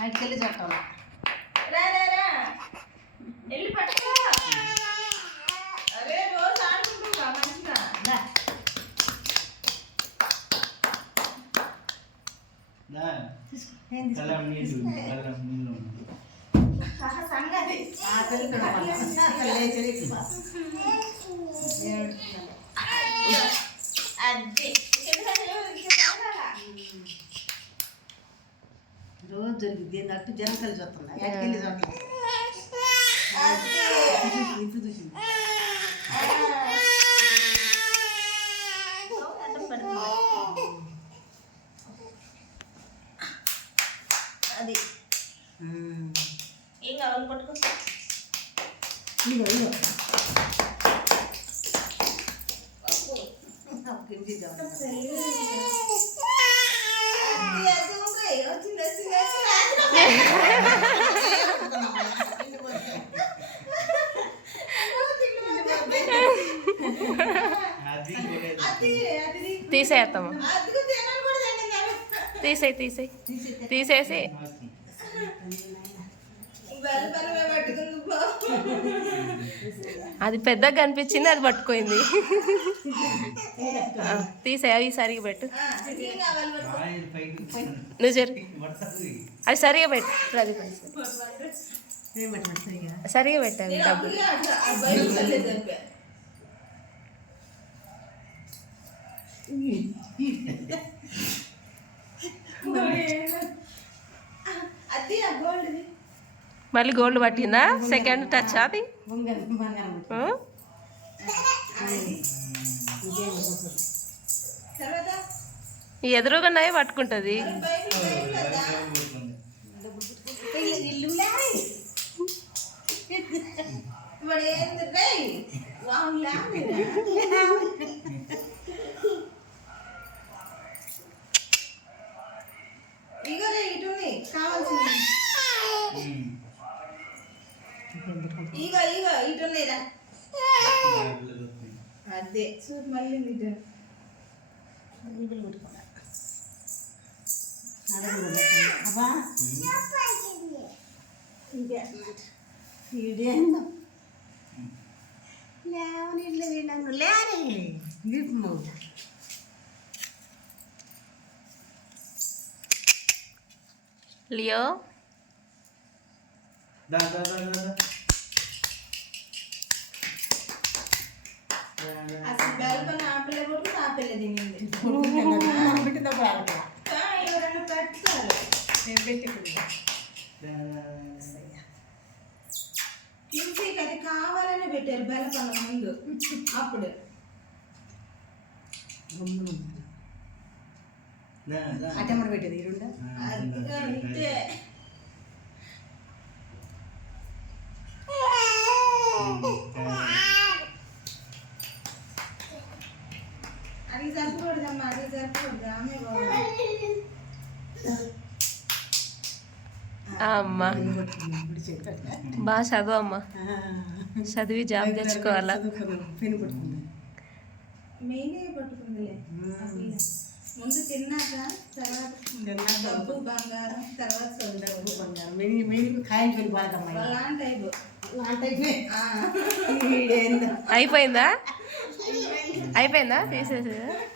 అటుకెళ్ళి చుట్టాలి వెళ్ళి పట్టుకో. అరే రోజు ఆడుకుంటున్నా మంచిగా. సంగతి రోజు జరిగింది అట్టు జనకలు చూస్తున్నా ఎక్కడికి చూస్తాను చూసింది అది ఏం కావాలి పట్టుకో. ఇగో ఇగో తీసేస్తాము తీసేసి అది పెద్దగా కనిపించింది అది పట్టుకోయింది తీసే అవి సరిగా పెట్టు నువ్వు జరి అది సరిగా పెట్టు సరిగా పెట్టాలి డబ్బులు మళ్ళీ గోల్డ్ పట్టిందా సెకండ్ టచ్ అది ఎదురుగానే పట్టుకుంటుంది ఇగో ఇగో ఇటు ఉన్నాయిరా అదే చూడు మళ్ళీ ఇటు లియో అసలు బెల్పన ఆపిల్ల కొడుకు ఆపిల్ల తినింది ఎవరన్నా పెడతారు కింసీకి అది కావాలనే పెట్టారు బెల్లపన ముందు అప్పుడు అటెంబర్ పెట్టేది ఈ రెండు అంతే అది సరిపోడదమ్మా అది సరిపోదు ఆమె అమ్మా బాగా చదువు అమ్మా చదివి జాబ్ తెచ్చుకోవాలా మెయినే పట్టుకుందిలే ముందు తిన్నాక తర్వాత డబ్బు బంగారం తర్వాత డబ్బు బంగారం మెయిన్ ఖాయం వెళ్ళిపోదమ్మా అలాంటి అయిపోయిందా తీసేసి